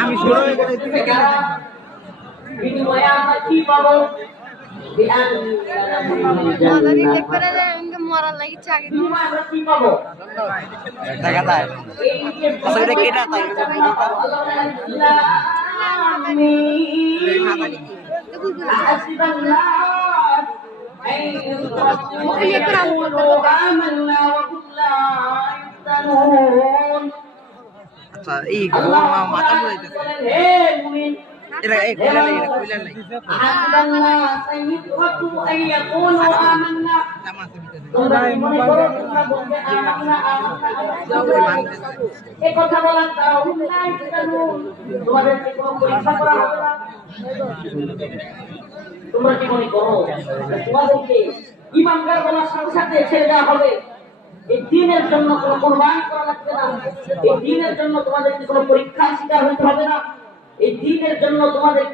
আমি শুরু বিনিময়ে আমরা কি পাবো? মরার লাগে চাকরি বিনিময়ে আমরা কি পাবো? আচ্ছা এই মাথা বুঝাইতেছে এরা এই কইলা নাই কথা বলার তোমাদেরকে কোনো পরীক্ষা করা হবে না। তোমরা কি মনে করো তোমাদেরকে ইমানদার বলার সাথে সাথে ছেড়ে দেওয়া হবে? এই দিনের জন্য কোনো কোরবানি করা লাগবে না। এই দিনের জন্য তোমাদেরকে কোনো পরীক্ষার শিকার হতে হবে না। এই দিনের জন্য তোমাদের